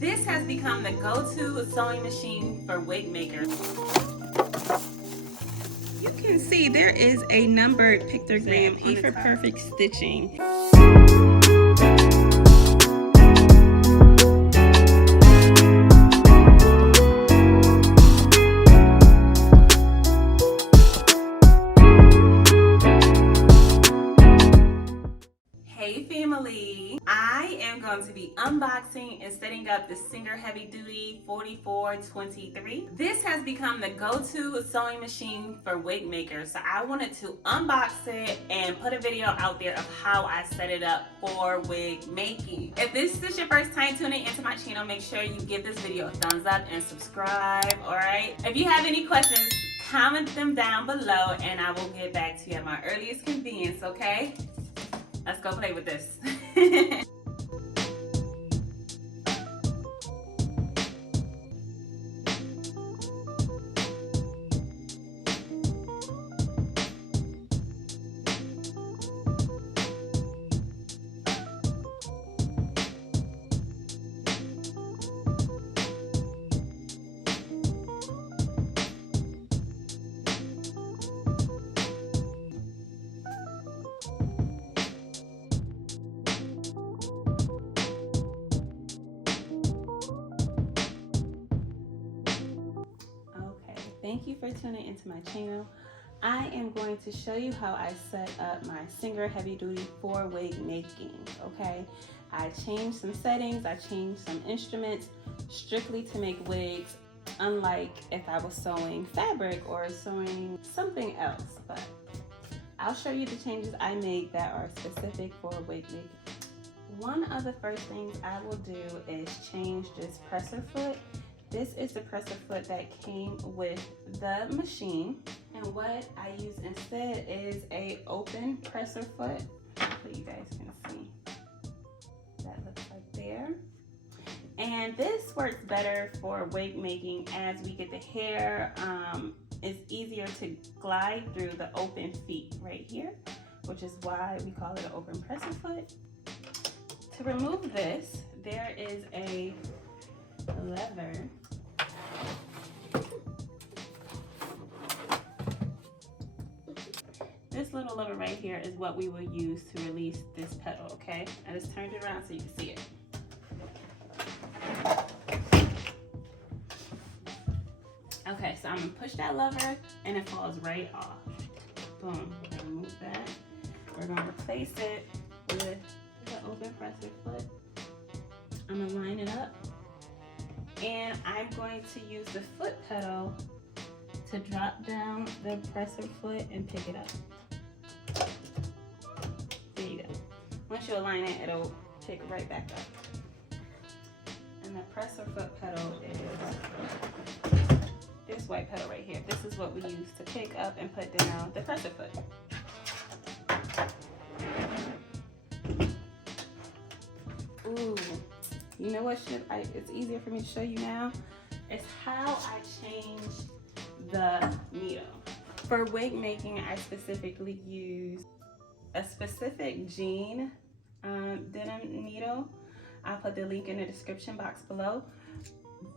This has become the go-to sewing machine for wig makers. You can see there is a numbered pictogram P for perfect stitching. Hey family, I am going to be unboxing and setting up the Singer Heavy Duty 4423. This has become the go-to sewing machine for wig makers, so I wanted to unbox it and put a video out there of how I set it up for wig making. If this is your first time tuning into my channel, make sure you give this video a thumbs up and subscribe, alright? If you have any questions, comment them down below and I will get back to you at my earliest convenience, okay? Let's go play with this. Thank you for tuning into my channel. I am going to show you how I set up my Singer Heavy Duty for wig making, okay? I changed some settings, I changed some instruments strictly to make wigs, unlike if I was sewing fabric or sewing something else, but I'll show you the changes I made that are specific for wig making. One of the first things I will do is change this presser foot. This is the presser foot that came with the machine. And what I use instead is a open presser foot. So you guys can see. That looks like there. And this works better for wig making as we get the hair. It's easier to glide through the open feet right here, which is why we call it an open presser foot. To remove this, there is a lever. This little lever right here is what we will use to release this pedal, okay? I just turned it around so you can see it. Okay, so I'm gonna push that lever and it falls right off. Boom, we're gonna remove that. We're gonna replace it with the open presser foot. I'm gonna line it up. And I'm going to use the foot pedal to drop down the presser foot and pick it up. There you go. Once you align it, it'll pick right back up. And the presser foot pedal is this white pedal right here. This is what we use to pick up and put down the presser foot. Ooh. You know what it's easier for me to show you now? It's how I change the needle. For wig making, I specifically use a specific jean denim needle. I'll put the link in the description box below.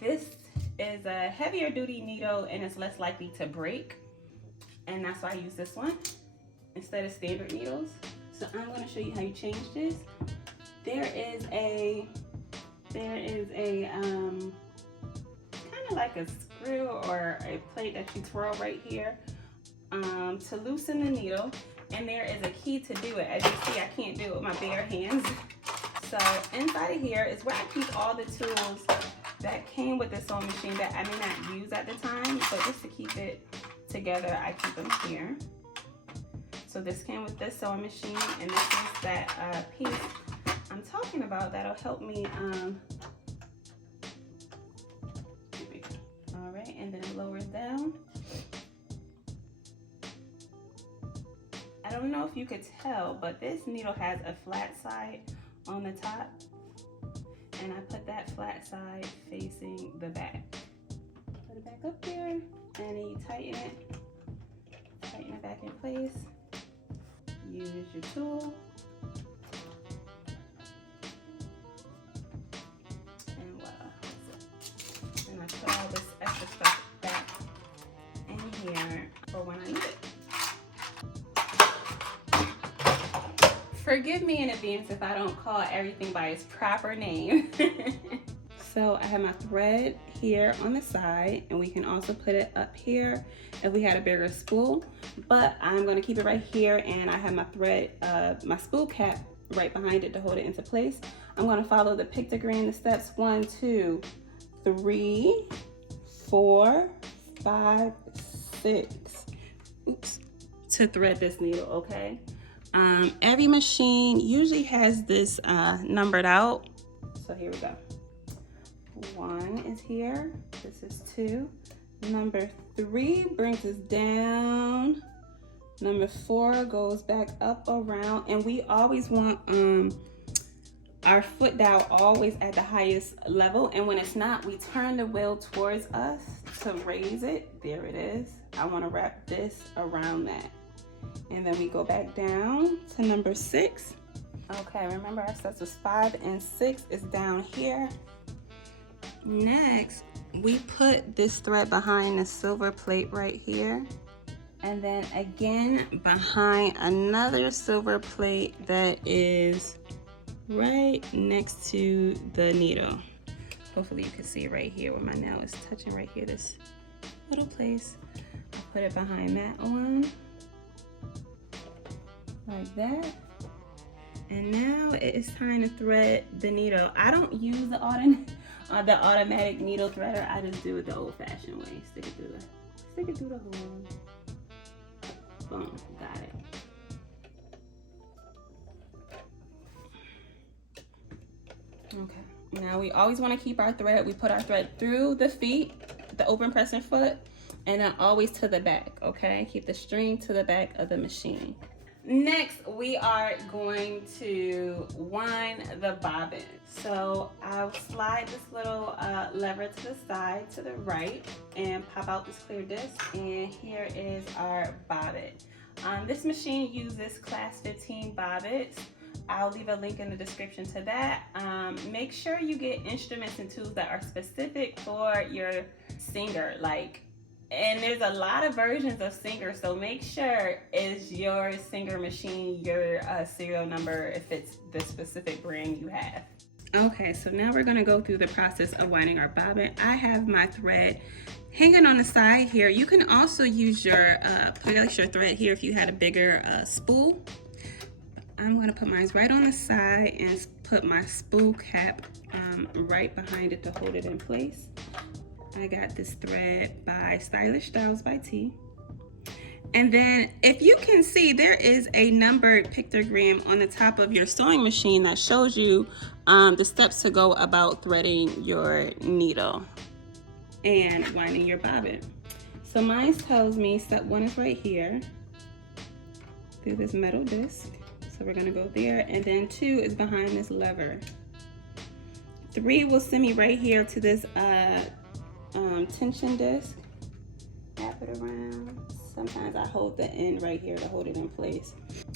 This is a heavier duty needle and it's less likely to break. And that's why I use this one instead of standard needles. So I'm gonna show you how you change this. There is a kind of like a screw or a plate that you twirl right here to loosen the needle, and there is a key to do it. As you see, I can't do it with my bare hands. So inside of here is where I keep all the tools that came with the sewing machine that I may not use at the time, but just to keep it together, I keep them here. So this came with this sewing machine, and this is that piece I'm talking about that'll help me. All right, and then it lowers down. I don't know if you could tell, but this needle has a flat side on the top, and I put that flat side facing the back. Put it back up there, and then you tighten it back in place. Use your tool. And voila. put all this extra stuff back in here for when I need it. Forgive me in advance if I don't call everything by its proper name. So I have my thread here on the side, and we can also put it up here if we had a bigger spool, but I'm gonna keep it right here, and I have my thread, my spool cap right behind it to hold it into place. I'm gonna follow the pictogram, the steps 1, 2, 3, 4, 5, 6, oops, to thread this needle, okay? Every machine usually has this numbered out, so here we go. 1 is here, this is 2. Number 3 brings us down. Number 4 goes back up around, and we always want our foot dowel always at the highest level, and when it's not, we turn the wheel towards us to raise it. There it is. I want to wrap this around that, and then we go back down to number 6. Okay, remember our steps was 5 and 6 is down here. Next, we put this thread behind the silver plate right here, and then again behind another silver plate that is right next to the needle. Hopefully you can see right here where my nail is touching right here, this little place. I put it behind that one, like that. And now it is time to thread the needle. I don't use the automatic needle threader. I just do it the old-fashioned way. Stick it through the hole. Boom, got it. Okay, now we always want to keep our thread. We put our thread through the feet, the open pressing foot, and then always to the back, okay? Keep the string to the back of the machine. Next, we are going to wind the bobbin. So I'll slide this little lever to the side, to the right, and pop out this clear disc. And here is our bobbin. This machine uses class 15 bobbins. I'll leave a link in the description to that. Make sure you get instruments and tools that are specific for your singer, and there's a lot of versions of Singer, so make sure it's your Singer machine, your serial number, if it's the specific brand you have. Okay, so now we're gonna go through the process of winding our bobbin. I have my thread hanging on the side here. You can also use your, place your thread here if you had a bigger spool. I'm gonna put mine right on the side and put my spool cap right behind it to hold it in place. I got this thread by Stylish Styles by T. And then if you can see, there is a numbered pictogram on the top of your sewing machine that shows you the steps to go about threading your needle and winding your bobbin. So mine tells me step 1 is right here through this metal disc. So we're gonna go there, and then 2 is behind this lever. 3 will send me right here to this tension disc. Wrap it around. Sometimes I hold the end right here to hold it in place.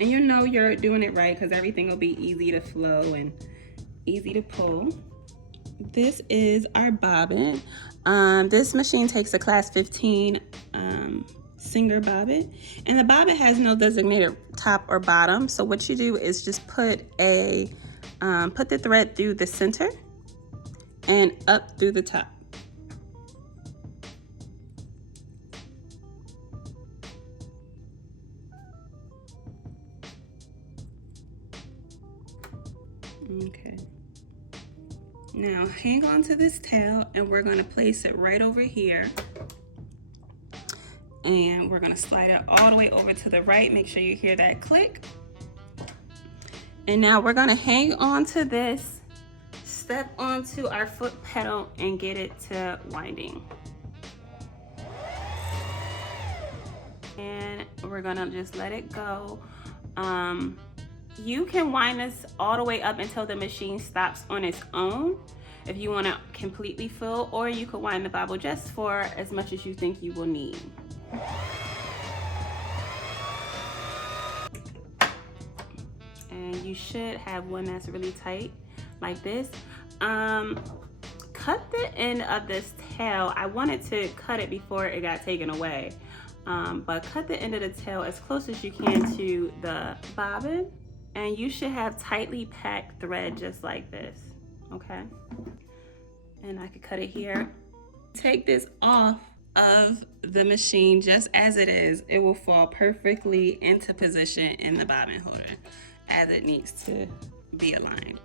And you know you're doing it right because everything will be easy to flow and easy to pull. This is our bobbin. This machine takes a class 15 Singer bobbin, and the bobbin has no designated top or bottom. So what you do is just put the thread through the center and up through the top. Okay. Now hang on to this tail, and we're going to place it right over here. And we're going to slide it all the way over to the right. Make sure you hear that click. And now we're going to hang on to this, step onto our foot pedal, and get it to winding. And we're going to just let it go. You can wind this all the way up until the machine stops on its own if you want to completely fill, or you could wind the bobble just for as much as you think you will need. And you should have one that's really tight like this. Cut cut the end of this tail. I wanted to cut it before it got taken away, but cut the end of the tail as close as you can to the bobbin, and you should have tightly packed thread just like this, okay? And I could cut it here. Take this off of the machine just as it is. It will fall perfectly into position in the bobbin holder as it needs to be aligned.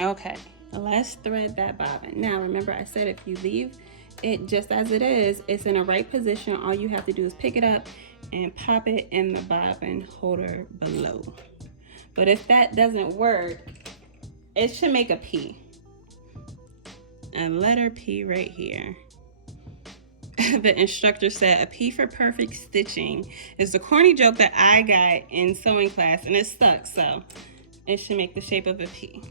Okay, let's thread that bobbin. Now remember, I said if you leave it just as it is, it's in a right position. All you have to do is pick it up and pop it in the bobbin holder below. But if that doesn't work, it should make a P. A letter P right here. The instructor said a P for perfect stitching is the corny joke that I got in sewing class, and it stuck, so it should make the shape of a P.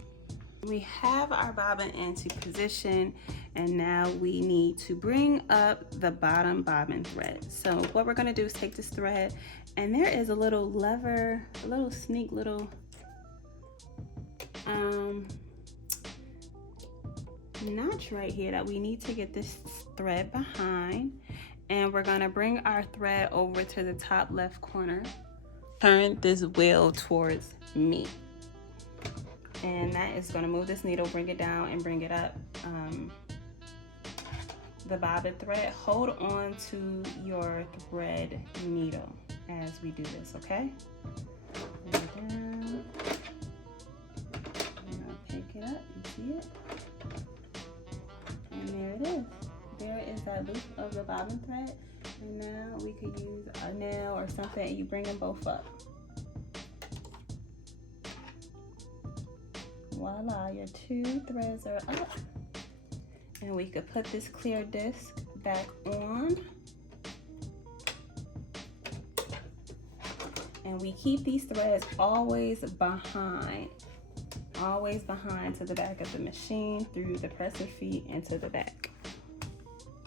We have our bobbin into position, and now we need to bring up the bottom bobbin thread. So what we're gonna do is take this thread, and there is a little lever, a little sneak little notch right here that we need to get this thread behind, and we're gonna bring our thread over to the top left corner. Turn this wheel towards me, and that is gonna move this needle, bring it down and bring it up. The bobbin thread, hold on to your thread needle as we do this, okay? Bring it down. And I'll pick it up, you see it? And there it is. There is that loop of the bobbin thread. And now we could use a nail or something, and you bring them both up. Voila, your two threads are up. And we could put this clear disc back on. And we keep these threads always behind to the back of the machine, through the presser feet into the back.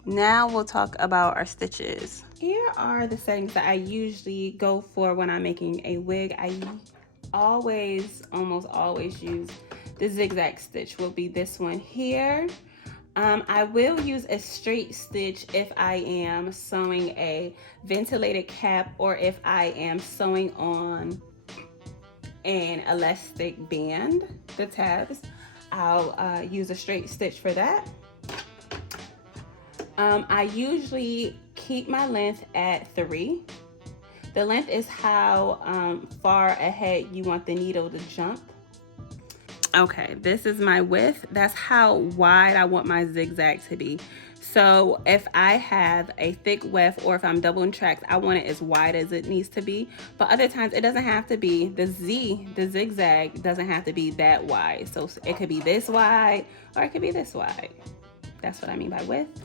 Now we'll talk about our stitches. Here are the settings that I usually go for when I'm making a wig. I almost always use the zigzag stitch, will be this one here. I will use a straight stitch if I am sewing a ventilated cap, or if I am sewing on an elastic band, the tabs. I'll use a straight stitch for that. I usually keep my length at 3. The length is how far ahead you want the needle to jump. Okay, this is my width. That's how wide I want my zigzag to be. So if I have a thick weft, or if I'm doubling tracks, I want it as wide as it needs to be. But other times it doesn't have to be. The zigzag doesn't have to be that wide. So it could be this wide, or it could be this wide. That's what I mean by width.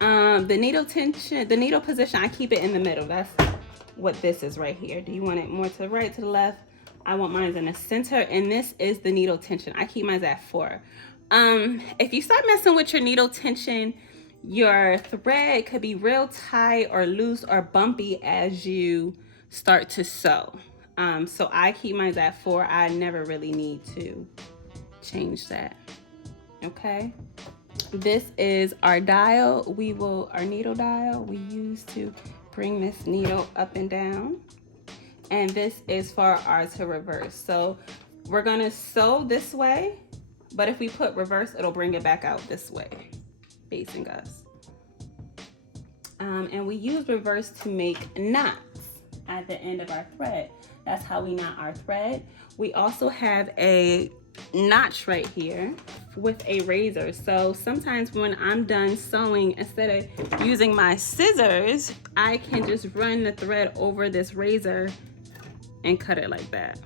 The needle tension, the needle position, I keep it in the middle. That's what this is right here. Do you want it more to the right, to the left? I want mine in the center, and this is the needle tension. I keep mine at 4. If you start messing with your needle tension, your thread could be real tight or loose or bumpy as you start to sew. So I keep mine at 4. I never really need to change that. Okay. This is our dial. Our needle dial we use to bring this needle up and down. And this is for our to reverse. So we're gonna sew this way, but if we put reverse, it'll bring it back out this way, facing us. And we use reverse to make knots at the end of our thread. That's how we knot our thread. We also have a notch right here with a razor. So sometimes when I'm done sewing, instead of using my scissors, I can just run the thread over this razor and cut it like that.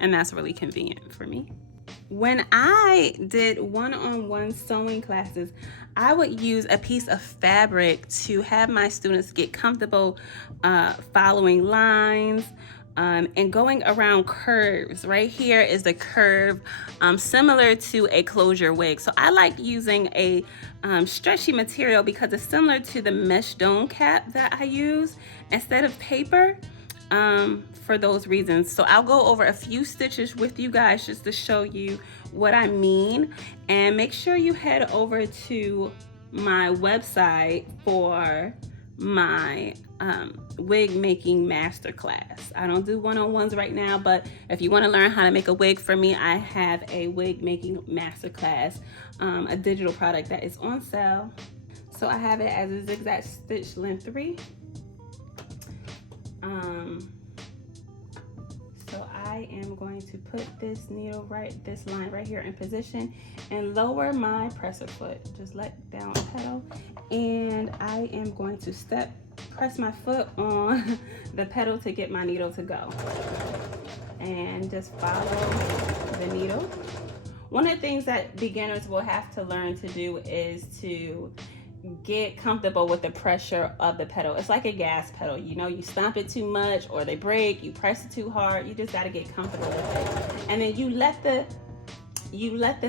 And that's really convenient for me. When I did one-on-one sewing classes, I would use a piece of fabric to have my students get comfortable following lines and going around curves. Right here is the curve similar to a closure wig. So I like using a stretchy material because it's similar to the mesh dome cap that I use. Instead of paper, for those reasons. So I'll go over a few stitches with you guys just to show you what I mean. And make sure you head over to my website for my wig making masterclass. I don't do one-on-ones right now, but if you want to learn how to make a wig for me, I have a wig making masterclass, a digital product that is on sale. So I have it as a zigzag stitch length 3. So I am going to put this needle this line right here in position and lower my presser foot. Just let down pedal, and I am going to press my foot on the pedal to get my needle to go, and just follow the needle. One of the things that beginners will have to learn to do is to get comfortable with the pressure of the pedal. It's like a gas pedal, you know, you stomp it too much or they break, you press it too hard. You just got to get comfortable with it, and then you let the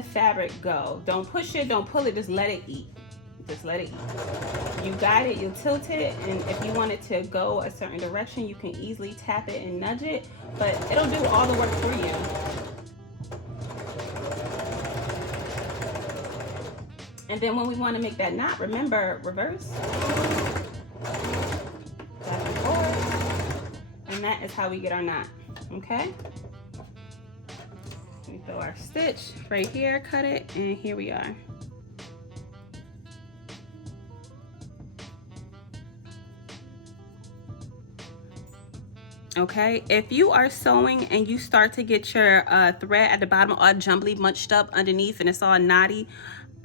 fabric go. Don't push it, don't pull it, just let it eat. Just let it eat. You guide it, you tilt it, and if you want it to go a certain direction, you can easily tap it and nudge it, but it'll do all the work for you. And then when we want to make that knot, remember, reverse, back and forth, and that is how we get our knot, okay? We throw our stitch right here, cut it, and here we are. Okay, if you are sewing and you start to get your thread at the bottom all jumbly munched up underneath and it's all knotty,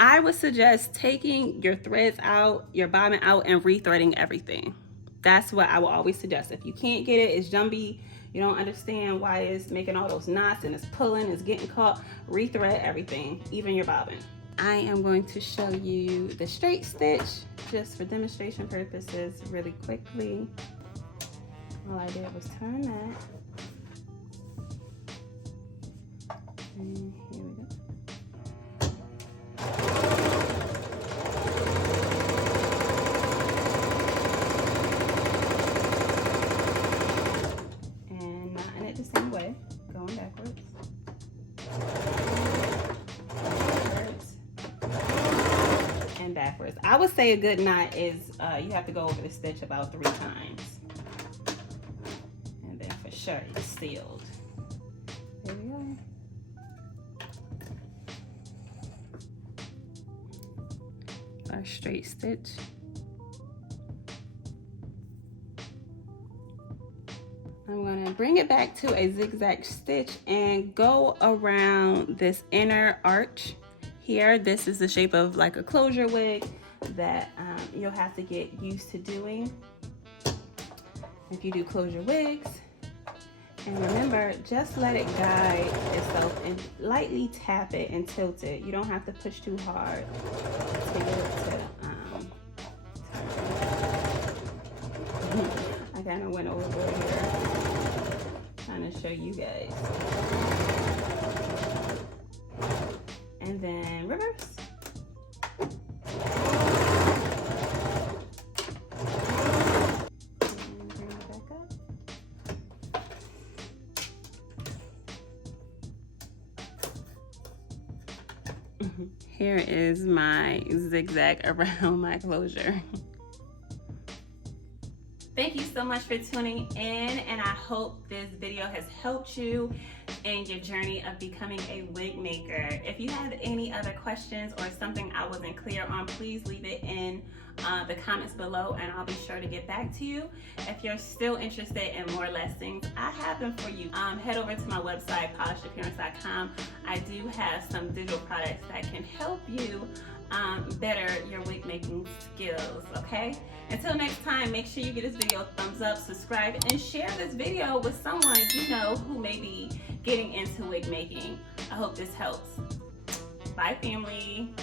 I would suggest taking your threads out, your bobbin out, and rethreading everything. That's what I will always suggest. If you can't get it, it's jumbly, you don't understand why it's making all those knots and it's pulling, it's getting caught, rethread everything, even your bobbin. I am going to show you the straight stitch just for demonstration purposes really quickly. All I did was turn that, and here we go. And knotting it the same way, going backwards. And backwards. I would say a good knot is you have to go over the stitch about 3 times. Sure, it's sealed. There we go. Our straight stitch. I'm going to bring it back to a zigzag stitch and go around this inner arch here. This is the shape of like a closure wig that you'll have to get used to doing if you do closure wigs. And remember, just let it guide itself and lightly tap it and tilt it. You don't have to push too hard to get it to turn. I kind of went overboard here, trying to show you guys. And then reverse. Here is my zigzag around my closure. Thank you so much for tuning in, and I hope this video has helped you in your journey of becoming a wig maker. If you have any other questions or something I wasn't clear on, please leave it in the comments below and I'll be sure to get back to you. If you're still interested in more lessons, I have them for you. Head over to my website, polishedappearance.com. I do have some digital products that can help you better your wig making skills, okay? Until next time, make sure you give this video a thumbs up, subscribe, and share this video with someone you know who may be getting into wig making. I hope this helps. Bye, family.